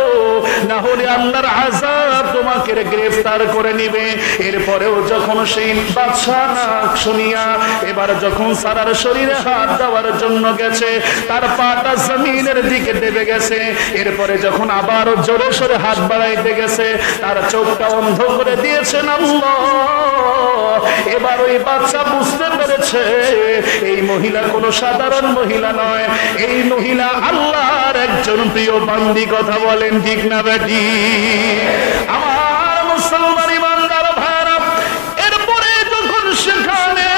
না হলে আল্লাহর আযাব তোমাকে গ্রেফতার করে নিবে। এরপরেও যখন সেই বাদশা না শুনিয়া এবার যখন সারার শরীরে হাত দেওয়ার জন্য গেছে, তার পাটা জমিনের দিকে দেবে গেছে। এরপরে যখন আবার জোরে সোরে হাত বাড়াইতে গেছে, তার চোখটা অন্ধ করে দিয়েছেন আল্লাহ। এবার ওই বাচ্চা বুঝতে পেরেছে এই মহিলা কোনো সাধারণ মহিলা নয়, এই মহিলা আল্লাহর একজন প্রিয় বান্দি। কথা বলেন ঠিক না বেটি? আমার মুসলমান ইমানদার ভাইরা, এরপরে যখন সেখানে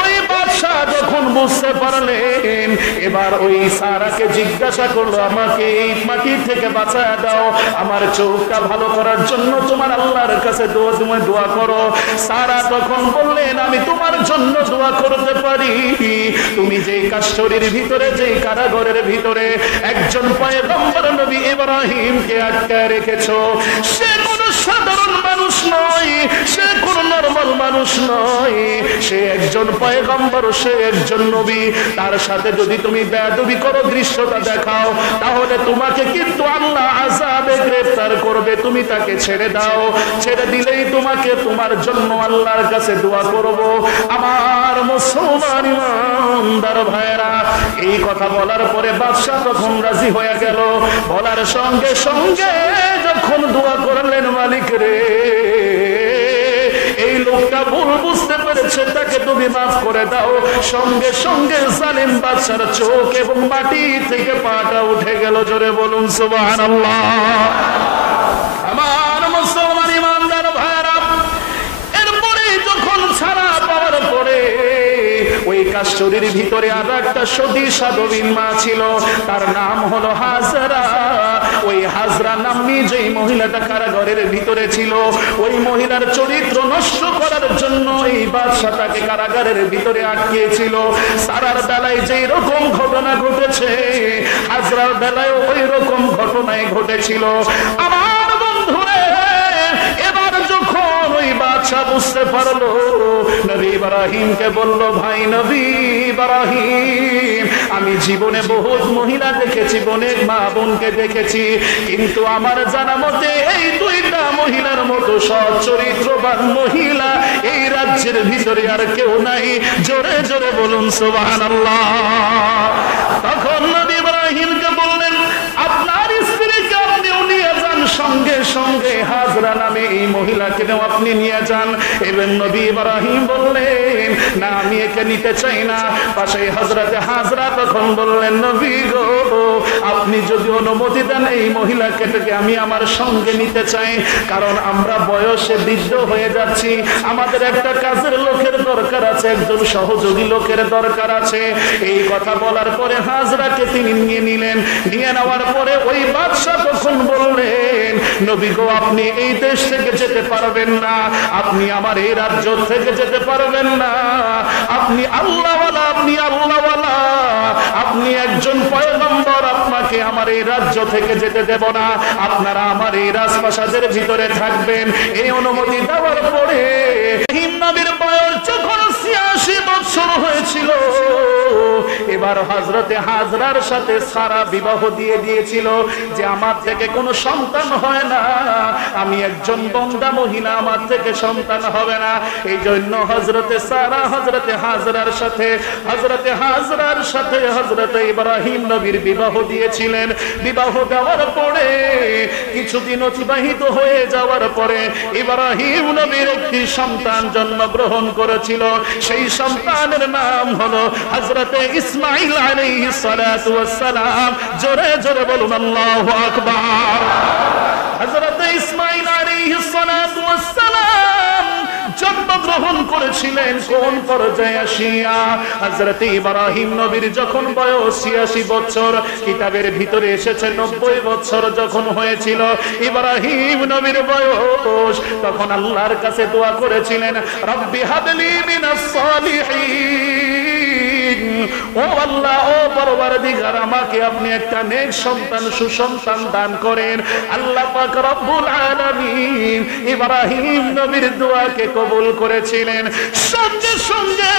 ওই বাদশা যখন বুঝতে পারলেন, এবার ওই সারাকে জিজ্ঞাসা করলো, আমাকে এই মাটি থেকে বাঁচায় দাও, আমার চোখটা ভালো করার জন্য তোমার আল্লাহর কাছে তুমি দোয়া করো। সারা তখন বললেন, আমি তোমার জন্য দোয়া করতে পারি, তুমি যেই কাষ্ঠরির ভিতরে, যেই কারাগারের ভিতরে একজন পয়গম্বর নবী ইব্রাহিমকে আটকায় রেখেছো, সে কোনো সাধারণ মানুষ নয়, সে কোনো নরমাল মানুষ নয়, সে একজন পয়গম্বর, সে একজন নবী। তার সাথে যদি তুমি বেয়াদবি করো, দৃশ্যটা দেখাও, তাহলে তোমাকে কিন্তু আল্লাহ আযাবে গ্রেফতার করবে। তুমি তাকে ছেড়ে দাও, ছেড়ে দিলেই তোমাকে, তোমার জন্য আল্লাহর কাছে দোয়া করব। আমার মুসলমান ইমানদার ভাইরা, এই কথা বলার পরে বাদশা তখন রাজি হয়ে গেল। বলার সঙ্গে সঙ্গে যখন দোয়া করলেন, মালিক রে, এই লোকটা ভুল বুঝতে পেরেছে, তাকে তুমি মাফ করে দাও। সঙ্গে সঙ্গে জালিম বাদশার চোখ এবং মাটি থেকে পাটা উঠে গেল। জোরে বলুন সুবহানাল্লাহ। আমার মুসলমান ইমানদার ভাইরা, এরপরে যখন ছাড়া পাওয়ার পরে ওই কাষ্ঠরির ভিতরে আর একটা সতী সাধবীন মা ছিল, তার নাম হলো হাজরা। ওই হাজরা নাম্নী যেই মহিলাটা কারাগারের ভিতরে ছিল, ওই মহিলার চরিত্র নষ্ট করার জন্য এই বাদশা তাকে কারাগারের ভিতরে আটকিয়েছিল। সারার বেলায় যেই রকম ঘটনা ঘটেছে, হাজরার বেলায় ওই রকম ঘটনাই ঘটেছিল। আমার বন্ধুরে, এবার যখন ওই বাদশা বুঝতে পারলো, নবী ইব্রাহিমকে বলল, ভাই নবী ইব্রাহিম, আমি জীবনে বহুত মহিলা দেখেছি, অনেক মা বোনকে দেখেছি, কিন্তু আমার জানা মতে এই দুইটা মহিলার মতো সৎ চরিত্রবান মহিলা এই রাজ্যের ভিতরে আর কেউ নাই। জোরে জোরে বলুন সুবহানাল্লাহ। তখন নবী ইব্রাহিমকে বললেন, আপনার স্ত্রীকে আপনিও নিয়ে যান, সঙ্গে সঙ্গে হাজরা নামে এই মহিলাকে আপনি নিয়ে যান। এবং নবী ইব্রাহিম বললেন, না, আমি একে নিতে চাই না। পাশে হযরতে হাজরা তখন বললেন, নবী গো, আপনি যদি অনুমতি দেন, এই মহিলাকে আমি আমার সঙ্গে নিতে চাই, কারণ আমরা বয়সে বৃদ্ধ হয়ে যাচ্ছি, আমাদের একটা কাজের লোকের দরকার আছে, একজন সহযোগী লোকের দরকার আছে। এই কথা বলার পরে হাজরাকে তিনি নিয়ে নিলেন। নিয়ে নেওয়ার পরে ওই বাদশা তখন বললেন, নবী গো, আপনি এই দেশ থেকে যেতে পারবেন না, আপনি আমার এই রাজ্য থেকে যেতে পারবেন না, আপনি আল্লাহওয়ালা, আপনি আল্লাহওয়ালা, আপনি একজন পয়গম্বর, আপনাকে আমার এই রাজ্য থেকে যেতে দেব না, আপনারা আমার এই রাজপ্রাসাদের ভিতরে থাকবেন। এই অনুমতি দেওয়ার পরে নবীর বয়স যখন ৮৬ বছর হয়েছিল, এবার হযরতে হাজরার সাথে সারা বিবাহ দিয়ে দিয়েছিল যে আমার থেকে কোনো সন্তান হয় না, আমি একজন বন্দা মহিলা, আমার থেকে সন্তান হবে না। এই জন্য হযরতে সারা হযরতে হাজরার সাথে হযরতে ইব্রাহিম নবীর বিবাহ দিয়েছিলেন। বিবাহ দেওয়ার পরে কিছুদিন অতিবাহিত হয়ে যাওয়ার পরে ইব্রাহিম নবীর একটি সন্তান জন্মগ্রহণ করেছিল। সেই সন্তানের নাম হলো হযরতে ইসমাঈল আলাইহিস সালাতু ওয়াস সালাম। জোরে জোরে বলুন আল্লাহু আকবার। হযরতে ইসমাঈল আলাইহিস সালাতু ওয়াস সালাম জন্মগ্রহণ করেছিলেন কোন পর্যায়ে আসিয়া? হযরতে ইব্রাহিম নবীর যখন বয়স ৮৬ বছর, কিতাবের ভিতরে এসেছে ৯০ বছর যখন হয়েছিল ইব্রাহিম নবীর বয়স, তখন আল্লাহর কাছে দোয়া করেছিলেন, রব্বি হাবলি মিনাস সালিহিন, ও আল্লাহ, ও পরওয়ারদিগার, আমাকে আপনি একটা নেক সন্তান, সুসন্তান দান করেন। আল্লাহ পাক রব্বুল আলামিন ইব্রাহিম নবীর দোয়াকে কবুল করেছিলেন। সঙ্গে সঙ্গে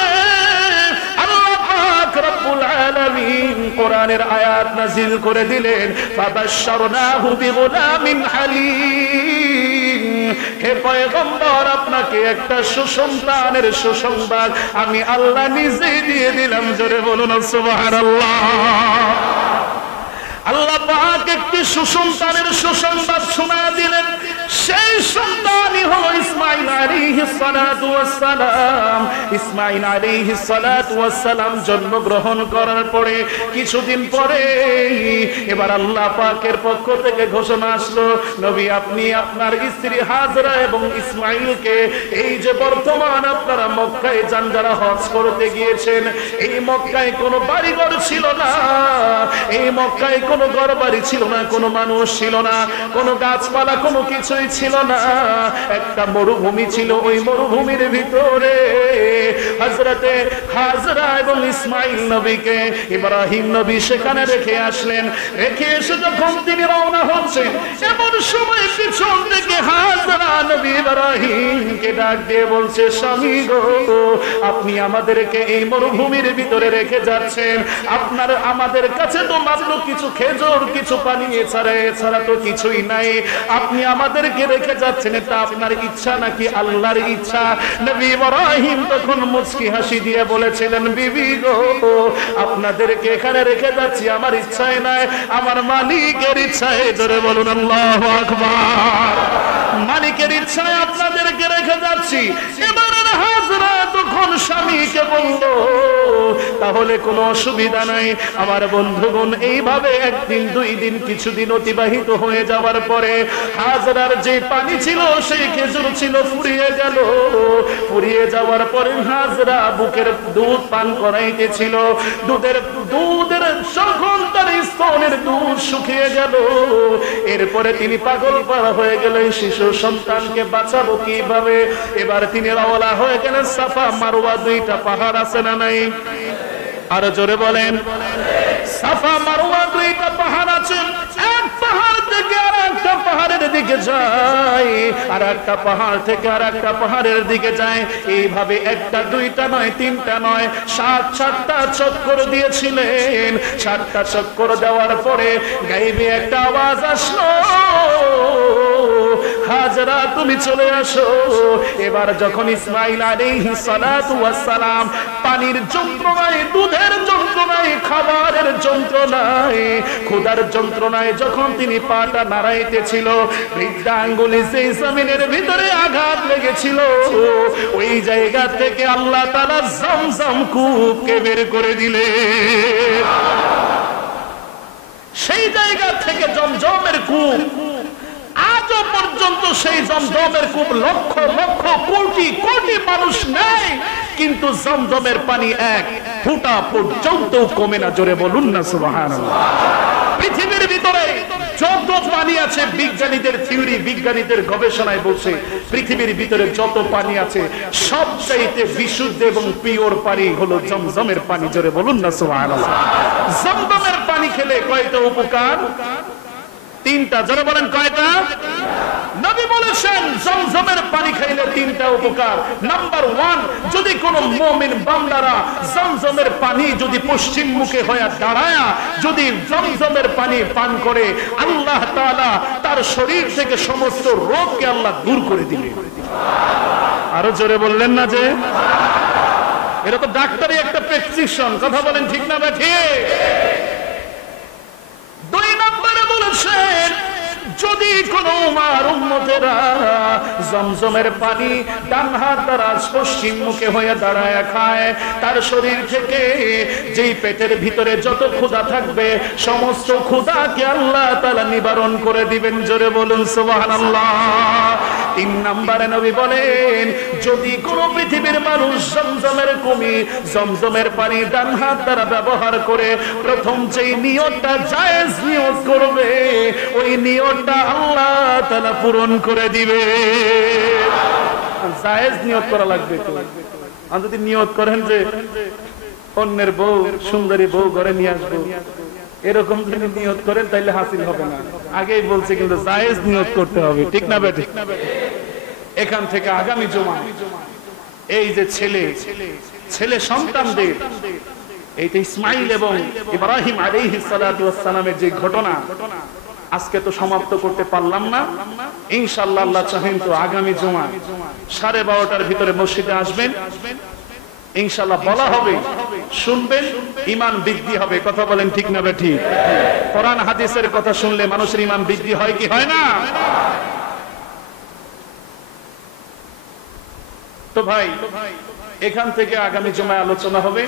আল্লাহ পাক রব্বুল আলামিন কোরআনের আয়াত নাযিল করে দিলেন, ফাবাশশারনাহু বিগুলামিন হালিম। হে পয়গম্বর, আপনাকে একটা সুসন্তানের সুসংবাদ আমি আল্লাহ নিজে দিয়ে দিলাম। জোরে বলুন সুবহানাল্লাহ। আল্লাহ পাক একটি সুসন্তানের সুসংবাদ শোনা দিলেন। সেই সন্তানই হলো ইসমাঈল আলাইহিস সালাতু ওয়াস সালাম। ইসমাঈল আলাইহিস সালাতু ওয়াস সালাম জন্মগ্রহণ করার পরে কিছুদিন পরে এবার আল্লাহ পাকের পক্ষ থেকে ঘোষণা আসলো, নবী, আপনি আপনার স্ত্রী হাজরা এবং ইসমাঈলকে, এই যে বর্তমান আপনারা মক্কায় যান, যারা হজ করতে গিয়েছেন, এই মক্কায় কোনো বাড়িঘর ছিল না, এই মক্কায় কোনো ঘর বাড়ি ছিল না, কোনো মানুষ ছিল না, কোনো গাছপালা, কোনো কিছুই ছিল না, একটা মরুভূমি ছিল। ওই মরুভূমির ভিতরে হযরতে হাজরা এবং ইসমাঈল নবীকে ইব্রাহিম নবী সেখানে রেখে আসলেন। রেখে এসে যখন তিনি রওনা হচ্ছেন, এমন সময় পিছন থেকে হাজরা নবী ইব্রাহিমকে ডাক দিয়ে বলছে, স্বামী গো, আপনি আমাদেরকে এই মরুভূমির ভিতরে রেখে যাচ্ছেন, আমাদের কাছে তো মাত্র কিছু খেজুর, কিছু পানি, এছাড়া তো কিছুই নাই, আপনি আমাদেরকে রেখে যাচ্ছেন, এটা আপনার ইচ্ছা নাকি আল্লাহর ইচ্ছা? নবী ইব্রাহিম তখন মুচকি হাসি দিয়ে বলেছিলেন, বিবি গো, আপনাদেরকে এখানে রেখে যাচ্ছি আমার ইচ্ছায় নাই, আমার মালিকের ইচ্ছায়। ধরে বলুন আল্লাহু আকবার। মালিকের ইচ্ছায় আপনাদেরকে রেখে যাচ্ছি। এবার হাজরা তখন স্বামীকে বলল, তাহলে কোনো অসুবিধা নাই। আমার বন্ধুগণ, এইভাবে একদিন, দুই দিন, কিছুদিন অতিবাহিত হয়ে যাওয়ার পরে হাজরার যে পানি ছিল, সেই খেজুর ছিল, ফুরিয়ে গেল। ফুরিয়ে যাওয়ার পরে হাজরা বুকের দুধ পান করাইতেছিল। দুধের যখন তার স্তনের দুধ শুকিয়ে গেল, এরপরে তিনি পাগল পারা হয়ে গেল, শিশু সন্তানকে বাঁচাবো কিভাবে? এবার তিনি রওনা হয়ে গেলেন। সাফা মারওয়া দুইটা পাহাড় আছে না নাই? আর জোরে বলেন। সাফা মারওয়া দুইটা পাহাড় আছে। এক পাহাড় থেকে আর একটা পাহাড়ের দিকে যায়, আর একটা পাহাড় থেকে আর একটা পাহাড়ের দিকে যায়। এইভাবে একটা, দুইটা নয়, তিনটা নয়, ৭টা চক্কর দিয়েছিলেন। ৭টা চক্কর দেওয়ার পরে গাইবে একটা আওয়াজ আসলো, হাজরা তুমি চলে আসো। এবার যখন ইসমাঈল আলাইহিস সালাতু ওয়াস সালাম পানির যন্ত্রণায়, দুধের যন্ত্রণায়, খাবারের যন্ত্রণায়, ক্ষুধার যন্ত্রণায় যখন তিনি পাটা নাড়াইতেছিল, বৃদ্ধা আঙ্গুলে সেই জমিনের ভিতরে আঘাত লেগেছিল, ওই জায়গা থেকে আল্লাহ তাআলা জমজম কূপকে বের করে দিলেন। সেই জায়গা থেকে জমজমের কূপ, আজও পর্যন্ত সেই জমজমের কূপ লক্ষ লক্ষ কোটি কোটি মানুষ নেয়, কিন্তু জমজমের পানি এক ফোঁটা পর্যন্ত কমে না। জোরে বলুন না সুবহানাল্লাহ। পৃথিবীর ভিতরে যত পানি আছে, বিজ্ঞানীদের থিওরি, বিজ্ঞানীদের গবেষণায় বলছে, পৃথিবীর ভিতরে যত পানি আছে সবচাইতে বিশুদ্ধ এবং পিওর পানি হলো জমজমের পানি। জোরে বলুন না সুবহানাল্লাহ। জমজমের পানি খেলে কয়টা উপকার? তিনটা। যারা বলেন কয়টা? নবী বলেছেন জমজমের পানি খাইলে তিনটা উপকার। নাম্বার 1, যদি কোন মুমিন বান্দারা জমজমের পানি যদি পশ্চিম মুখে হয়ে দাঁড়ায়া যদি জমজমের পানি পান করে, আল্লাহ তাআলা তার শরীর থেকে সমস্ত রোগকে আল্লাহ দূর করে দিবেন। আরো জোরে বললেন না যে? এটা তো ডাক্তারি একটা প্রেসক্রিপশন। কথা বলেন ঠিক না বা ঠিক? 2 নম্বরে বলেছেন যদি কোন উমার উম্মতেরা জমজমের পানি ডান হাত দ্বারা পশ্চিম মুখে হয়ে দাঁড়ায় খায়, তার শরীর থেকে যেই পেটের ভিতরে যত ক্ষুধা থাকবে সমস্ত ক্ষুধাকে আল্লাহ তাআলা নিবারণ করে দিবেন। জোরে বলুন সুবহানাল্লাহ। 3 নম্বরে নবী বলেন যদি কোন পৃথিবীর মানুষ জমজমের পানি ডান হাত দ্বারা ব্যবহার করে প্রথম যেই নিয়তটা জায়েজ নিয়ত করবে, ওই নিয়তটা আল্লাহ তাআলা পূরণ করে দিবে। জায়েজ নিয়ত করা লাগবে তো। আর যদি নিয়ত করেন যে অন্যের বউ, সুন্দরী বউ ঘরে নিয়ে আসবো, এরকম যদি নিয়ত করেন তাহলে হাসিল হবে না। আগেই বলছে কিন্তু জায়েজ নিয়ত করতে হবে। ঠিক না বেটি? এখান থেকে আগামী জুমা এই যে ছেলে সন্তানদের এইটা ইসমাইল এবং ইব্রাহিম আলাইহিস সালাতু ওয়াস সালামের যে ঘটনা আজকে তো সমাপ্ত করতে পারলাম না। ইনশাআল্লাহ আল্লাহ চাহেন তো আগামী জুমা 12:30টার ভিতরে মসজিদে আসবেন। ইনশাআল্লাহ বলা হবে, শুনবেন, ঈমান বৃদ্ধি হবে। কথা বলেন ঠিক না বেঠি? কোরআন হাদিসের কথা শুনলে মানুষের ঈমান বৃদ্ধি হয় কি হয় না? তো ভাই এখান থেকে আগামী জুমায় আলোচনা হবে।